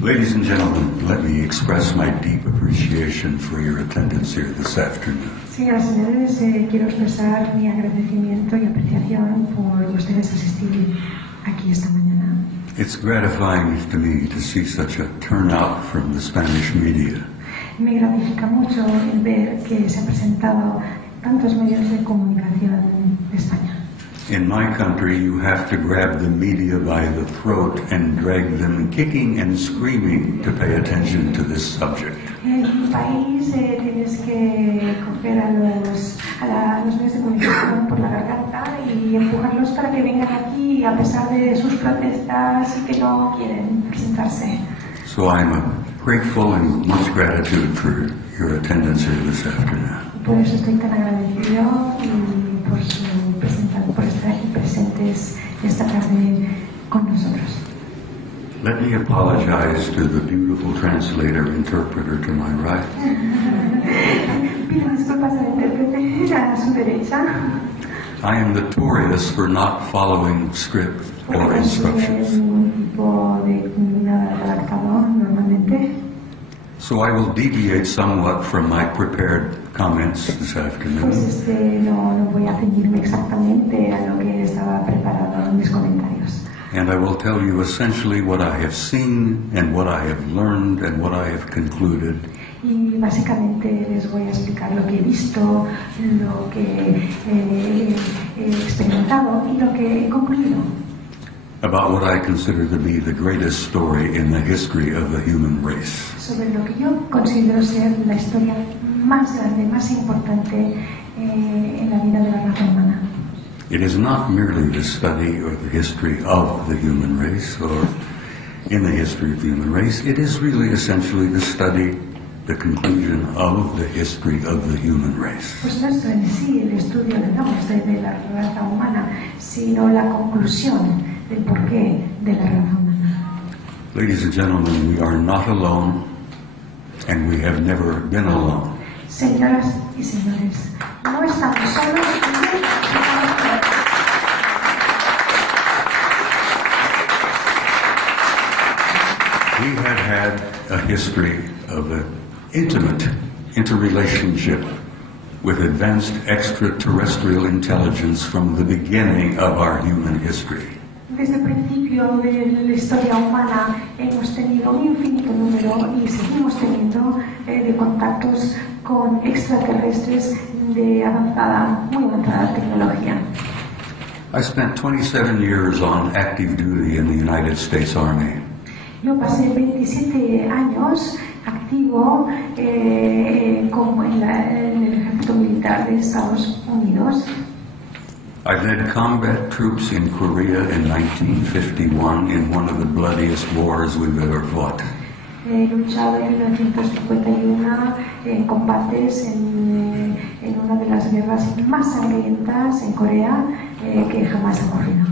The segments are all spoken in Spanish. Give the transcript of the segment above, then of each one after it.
Ladies and gentlemen, let me express my deep appreciation for your attendance here this afternoon. Señoras y señores, quiero expresar mi agradecimiento y apreciación por ustedes asistir aquí esta mañana. It's gratifying to me to see such a turnout from the Spanish media. Me gratifica mucho el ver que se han presentado tantos medios de comunicación de España. In my country, you have to grab the media by the throat and drag them kicking and screaming to pay attention to this subject. En mi país tienes que coger a los medios de comunicación por la garganta y empujarlos para que vengan aquí a pesar de sus protestas y que no quieren presentarse. So I'm grateful and much gratitude for your attendance here this afternoon. Por eso estoy tan agradecido y por estar aquí presentes esta tarde con nosotros. Let me apologize to the beautiful interpreter to my right. Pido disculpas al intérprete a su derecha. I am notorious for not following script or instructions. So I will deviate somewhat from my prepared comments this afternoon. No voy a ceñirme exactamente a lo que estaba preparado en mis comentarios. And I will tell you essentially what I have seen and what I have learned and what I have concluded. Y básicamente les voy a explicar lo que he visto, lo que he experimentado y lo que he concluido. About what I consider to be the greatest story in the history of the human race. Sobre lo que yo considero ser la historia más grande, más importante en la vida de la raza humana. It is not merely the study or the history of the human race or in the history of the human race. It is really essentially the study, the conclusion of the history of the human race. Pues no es en sí el estudio de la raza humana, sino la conclusión del porqué de la raza humana. Ladies and gentlemen, we are not alone, and we have never been alone. Señoras y señores, no estamos solos y no estamos solos. We have had a history of an intimate interrelationship with advanced extraterrestrial intelligence from the beginning of our human history. Desde el principio de la historia humana hemos tenido un infinito número y seguimos teniendo de contactos con extraterrestres de muy avanzada tecnología. I spent 27 years on active duty in the United States Army. Yo pasé 27 años activo como en el ejército militar de Estados Unidos. I led combat troops in Korea in 1951 in one of the bloodiest wars we've ever fought. He luchado en 1951 en combates en una de las guerras más sangrientas en Corea que jamás ha ocurrido.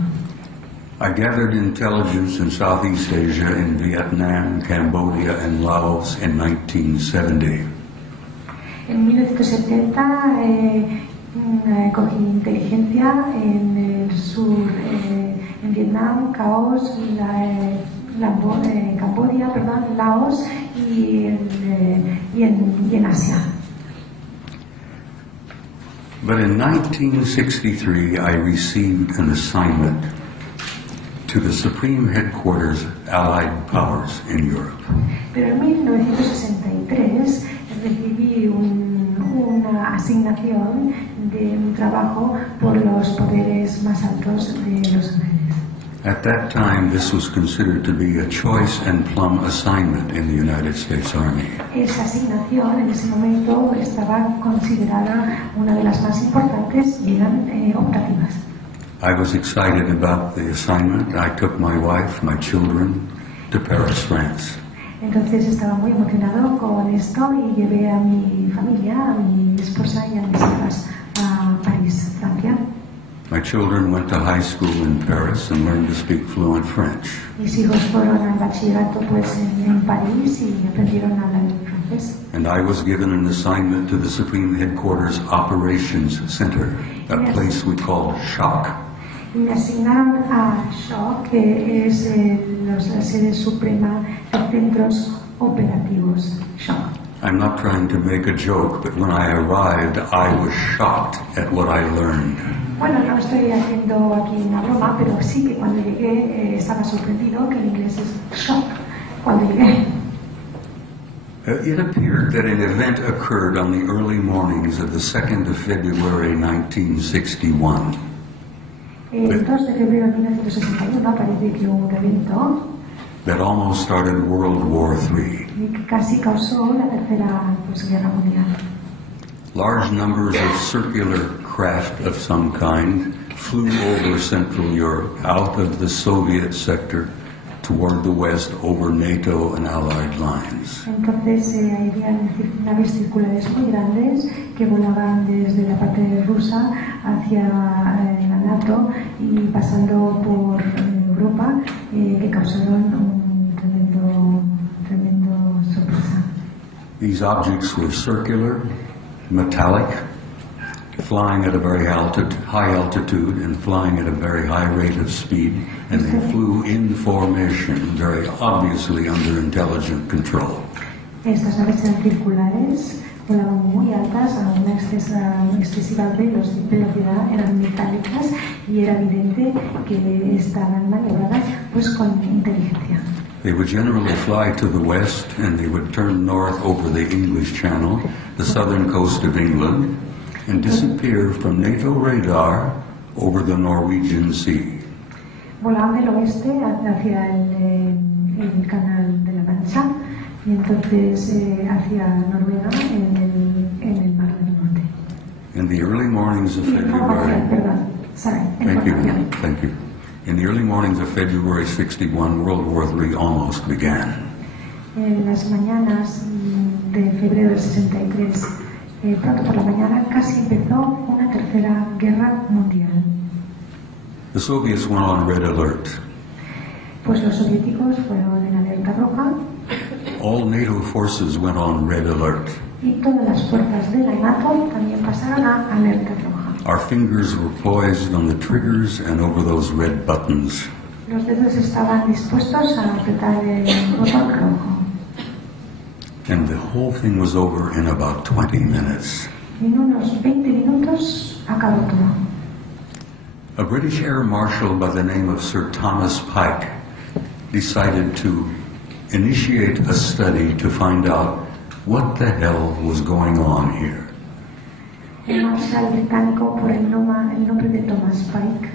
I gathered intelligence in Southeast Asia in Vietnam, Cambodia, and Laos in 1970. En 1970 cogí inteligencia en el sur, en Vietnam, Cambodia, Laos y en Asia. But in 1963, I received an assignment to the Supreme Headquarters Allied Powers in Europe. Pero en 1963 recibí una asignación de un trabajo por los poderes más altos de Los Ángeles. At that time, this was considered to be a choice and plum assignment in the United States Army. Esa asignación en ese momento estaba considerada una de las más importantes y eran optativas. I was excited about the assignment. I took my wife, my children to Paris, France. Entonces estaba muy emocionado con esto y llevé a mi familia, a mi esposa y a mis hijas a París, Francia. My children went to high school in Paris and learned to speak fluent French. Mis hijos fueron al bachillerato pues en París y aprendieron a hablar francés. And I was given an assignment to the Supreme Headquarters Operations Center, a place we called SHOC. y me asignaron a Shaw, que es la sede suprema de centros operativos Shaw. I'm not trying to make a joke, but when I arrived, I was shocked at what I learned. Bueno, no estoy haciendo aquí una broma, pero sí que cuando llegué estaba sorprendido, que en inglés es shock cuando llegué. It appeared that an event occurred on the early mornings of the 2nd of February 1961. El 2 de febrero de 1961 parece que hubo un evento that almost started World War III. y que casi causó la tercera guerra mundial. Large numbers of circular craft of some kind flew over Central Europe, out of the Soviet sector, toward the west, over NATO and Allied lines. Entonces habían naves circulares muy grandes que volaban desde la parte rusa hacia la NATO y pasando por Europa, que causaron un tremendo sorpresa. These objects were circular, metallic, flying at a very high altitude and flying at a very high rate of speed, and they flew in formation, very obviously under intelligent control. Estas naves eran circulares, volaban muy altas a una excesiva velocidad, eran metálicas y era evidente que estaban maniobradas pues con inteligencia. They would generally fly to the west and they would turn north over the English Channel, the southern coast of England, and disappear from NATO radar over the Norwegian Sea. Volaban del oeste hacia el canal de la Mancha y entonces hacia Noruega en el Mar del Norte. In the early mornings of February, thank you. In the early mornings of February 61, World War III almost began. En las mañanas de febrero del 63, pronto por la mañana, casi empezó una tercera guerra mundial. The Soviets went on red alert. Pues los soviéticos fueron en alerta roja. All NATO forces went on red alert. Y todas las fuerzas de la NATO también pasaron a alerta roja. Our fingers were poised on the triggers and over those red buttons. Los dedos estaban dispuestos a apretar el botón rojo. And the whole thing was over in about 20 minutes. En unos 20 minutos acabó todo. A British Air Marshal by the name of Sir Thomas Pike decided to initiate a study to find out what the hell was going on here. El marshal británico, por el nombre de Thomas Pike,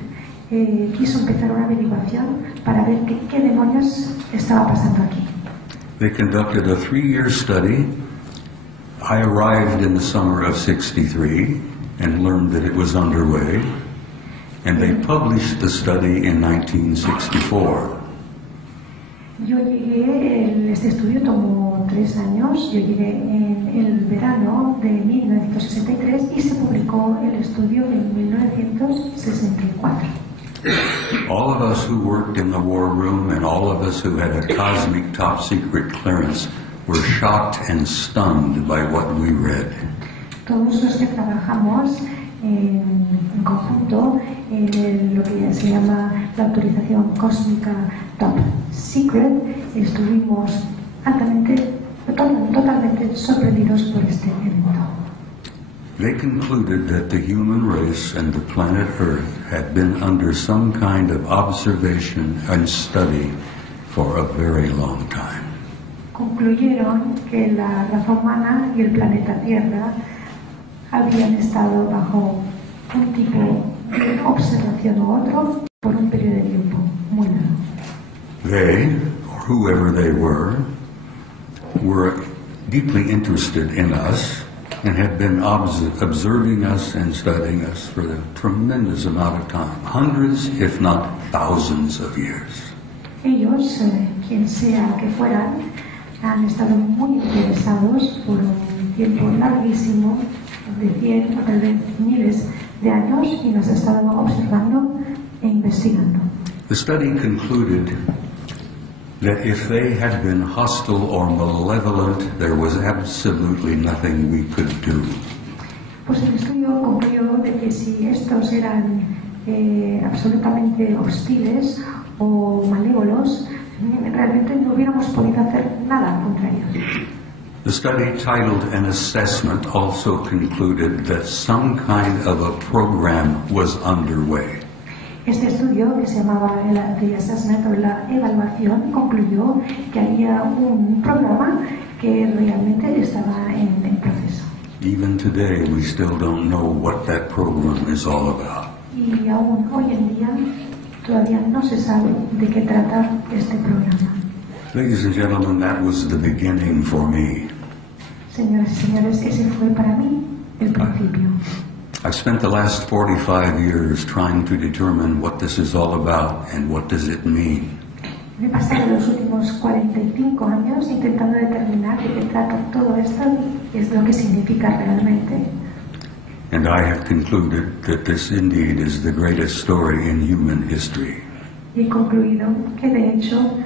quiso empezar una averiguación para ver qué demonios estaba pasando aquí. They conducted a 3-year study. I arrived in the summer of '63 and learned that it was underway, and they published the study in 1964. Yo llegué, este estudio tomó 3 años, yo llegué en el verano de 1963 y se publicó el estudio en 1964. All of us who worked in the war room and all of us who had a cosmic top secret clearance were shocked and stunned by what we read. Todos los que trabajamos en conjunto en lo que se llama la autorización cósmica Top Secret, estuvimos totalmente sorprendidos por este evento. They concluded that the human race and the planet Earth had been under some kind of observation and study for a very long time. Concluyeron que la raza humana y el planeta Tierra habían estado bajo un tipo de observación u otro por un periodo de tiempo muy largo. They, or whoever they were deeply interested in us and had been observing us and studying us for a tremendous amount of time, hundreds, if not thousands of years. Ellos, quien sea que fueran, han estado muy interesados por un tiempo larguísimo, de 100 o tal vez miles de años, y nos ha estado observando e investigando. The study concluded that if they had been hostile or malevolent, there was absolutely nothing we could do. Pues el estudio concluyó de que si estos eran absolutamente hostiles o malévolos, realmente no hubiéramos podido hacer nada contra ellos. The study, titled An Assessment, also concluded that some kind of a program was underway. Este estudio, que se llamaba The Assessment, o la evaluación, concluyó que había un programa que realmente estaba en proceso. Even today, we still don't know what that program is all about. Y aún hoy en día todavía no se sabe de qué trata este programa. Ladies and gentlemen, that was the beginning for me. Señoras y señores, ese fue para mí el principio. I spent the last 45 years trying to determine what this is all about and what does it mean. Me he pasado los últimos 45 años intentando determinar de qué trata todo esto y es lo que significa realmente. And I have concluded that this indeed is the greatest story in human history. Y he concluido que de hecho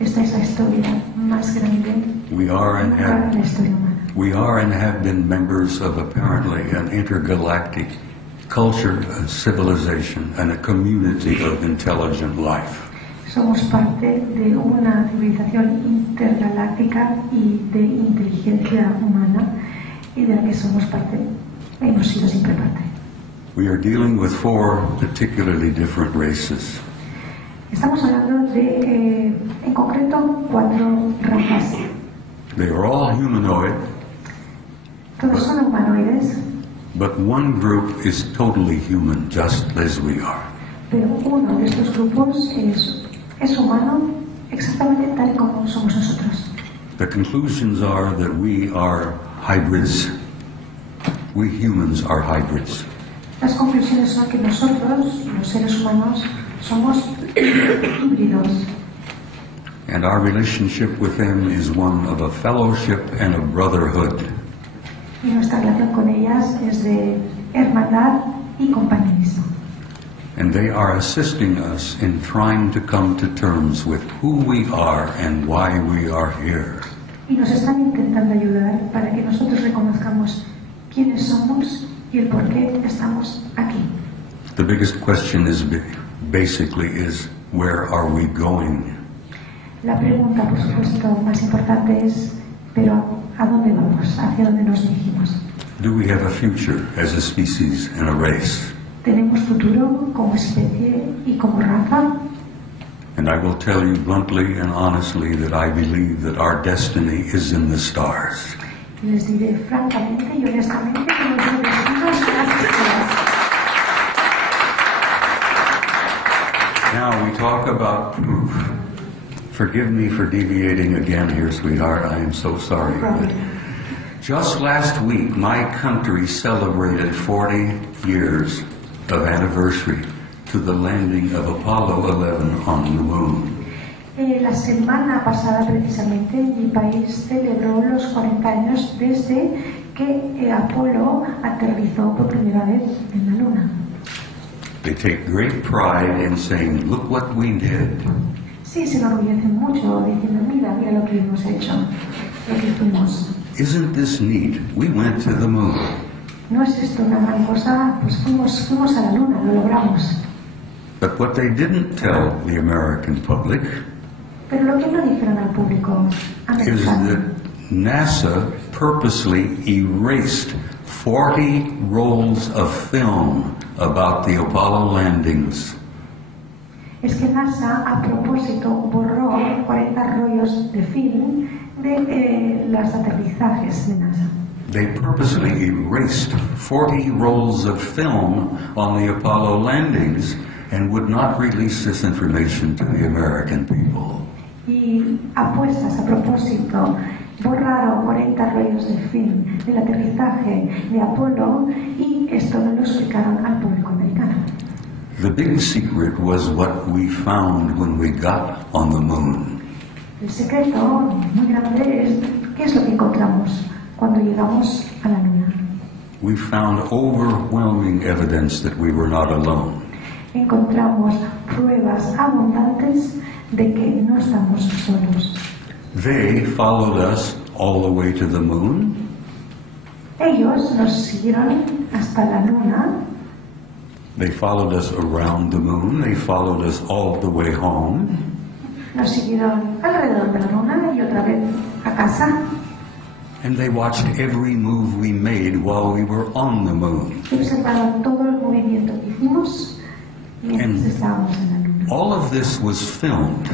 esta es la historia más grande We are and de la historia humana. We are and have been members of apparently an intergalactic culture, a civilization, and a community of intelligent life. Somos parte de una civilización intergaláctica y de inteligencia humana y de la que somos parte, hemos sido siempre parte. We are dealing with 4 particularly different races. Estamos hablando de, en concreto, 4 razas. They are all humanoid, Todos son humanoides, but one group is totally human, just as we are. pero uno de estos grupos es humano exactamente tal como somos nosotros. The conclusions are that we are hybrids. We humans are hybrids. Las conclusiones son que nosotros, los seres humanos, somos híbridos. And our relationship with them is one of a fellowship and a brotherhood. Y nuestra relación con ellas es de hermandad y compañerismo. And they are assisting us in trying to come to terms with who we are and why we are here. Y nos están intentando ayudar para que nosotros reconozcamos quiénes somos y el por qué estamos aquí. The biggest question is basically where are we going? La pregunta, por supuesto, más importante es, pero ¿a dónde vamos? ¿Hacia dónde nos dirigimos? Do we have a future as a species and a race? ¿Tenemos futuro como especie y como raza? And I will tell you bluntly and honestly that I believe that our destiny is in the stars. Les diré francamente y honestamente que nuestro destino está en las estrellas. Now we talk about proof. Forgive me for deviating again here, sweetheart. I am so sorry. But just last week, my country celebrated 40 years of anniversary to the landing of Apollo 11 on the moon. La semana pasada, precisamente, mi país celebró los 40 años desde que Apolo aterrizó por primera vez en la Luna. They take great pride in saying, look what we did. Sí, se enorgullecen mucho diciendo, mira lo que hemos hecho, lo que fuimos. Isn't this neat? We went to the moon. ¿No es esto una gran cosa? Pues fuimos a la Luna, lo logramos. But what they didn't tell the American public Pero lo que no dijeron al público is americano that NASA purposely erased 40 rolls of film about the Apollo landings. es que NASA a propósito borró 40 rollos de film de los aterrizajes de NASA. They purposely erased 40 rolls of film on the Apollo landings and would not release this information to the American people. Y apuestas a propósito borraron 40 rollos de film del aterrizaje de Apolo y esto no lo explicaron al público americano. The big secret was what we found when we got on the moon. El secreto muy grande es qué es lo que encontramos cuando llegamos a la Luna. We found overwhelming evidence that we were not alone. Encontramos pruebas abundantes de que no estamos solos. They followed us all the way to the moon, Ellos nos siguieron hasta la Luna, They followed us around the moon. They followed us all the way home. Nos siguieron alrededor de la luna y otra vez a casa. And they watched every move we made while we were on the moon. Y observaron todo el movimiento que hicimos mientras estábamos en la luna. All of this was filmed.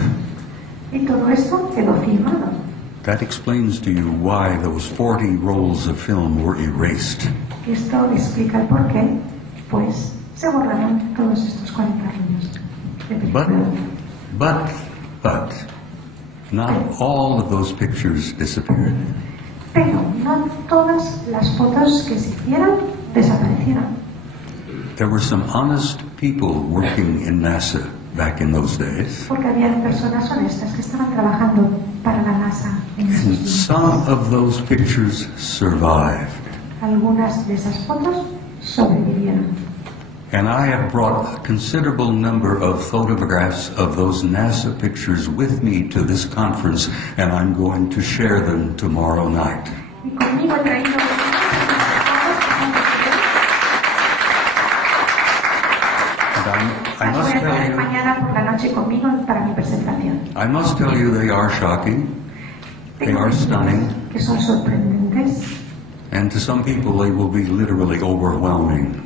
Y todo esto quedó filmado. That explains to you why those 40 rolls of film were erased. Esto explica el por qué, pues se borraron todos estos 40 rollos de película. But, not all of those pictures disappeared. Pero no todas las fotos que se hicieron desaparecieron. There were some honest people working in NASA back in those days. Porque había personas honestas que estaban trabajando para la NASA en esos And días. some of those pictures survived. Algunas de esas fotos sobrevivieron. And I have brought a considerable number of photographs of those NASA pictures with me to this conference, and I'm going to share them tomorrow night. Y conmigo he traído I las must voy a tell traer you, mañana por la noche conmigo para mi presentación. I must tell you they are shocking, they are stunning, Que son sorprendentes and to some people they will be literally overwhelming.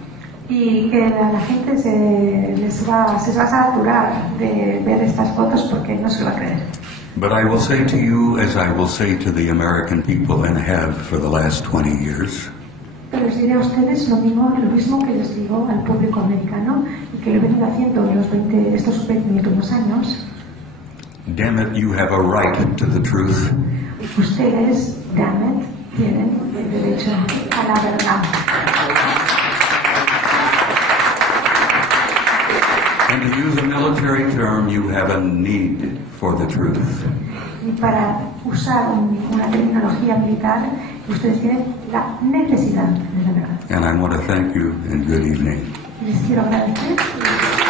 y que a la gente se va a saturar de ver estas fotos porque no se lo va a creer. But I will say to you, as I will say to the American people and have for the last 20 years, Pero les diré a ustedes lo mismo que les digo al público americano y que lo he venido haciendo en estos últimos años. damn it, you have a right to the truth. Ustedes, damn it, tienen el derecho a la verdad. And to use a military term, you have a need for the truth. Y para usar una terminología militar, ustedes tienen la necesidad de la verdad. And I want to thank you and good evening. Les quiero agradecer.